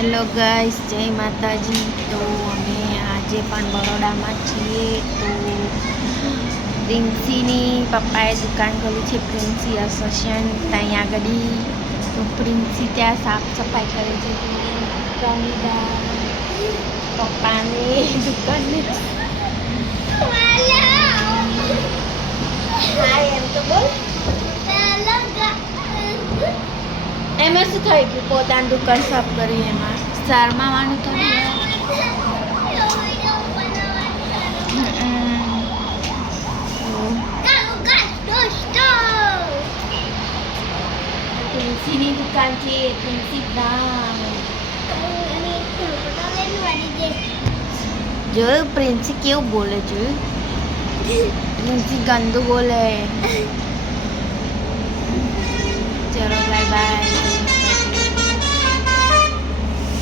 Hello guys, જય માતાજી. તો અમે આજે પણ બરોડામાં છીએ. તો પ્રિન્સીની પપ્પાએ દુકાન ખોલી છે, પ્રિન્સી એસોસિએશન ત્યાં આગળ. તો પ્રિન્સી ત્યાં સાફ સફાઈ કરે છે. પપ્પાને દુકાનને હા એમ તો બોલ. એમાં શું થઈ ગયું? પોતાની દુકાન સાફ કરી એમાં શરમાવાનું તો પ્રિન્સીની દુકાન છે. પ્રિન્સી જોયું પ્રિન્સી કેવું બોલે? જોયું પ્રિન્સી ગંદુ બોલે. ચલો બાય બાય.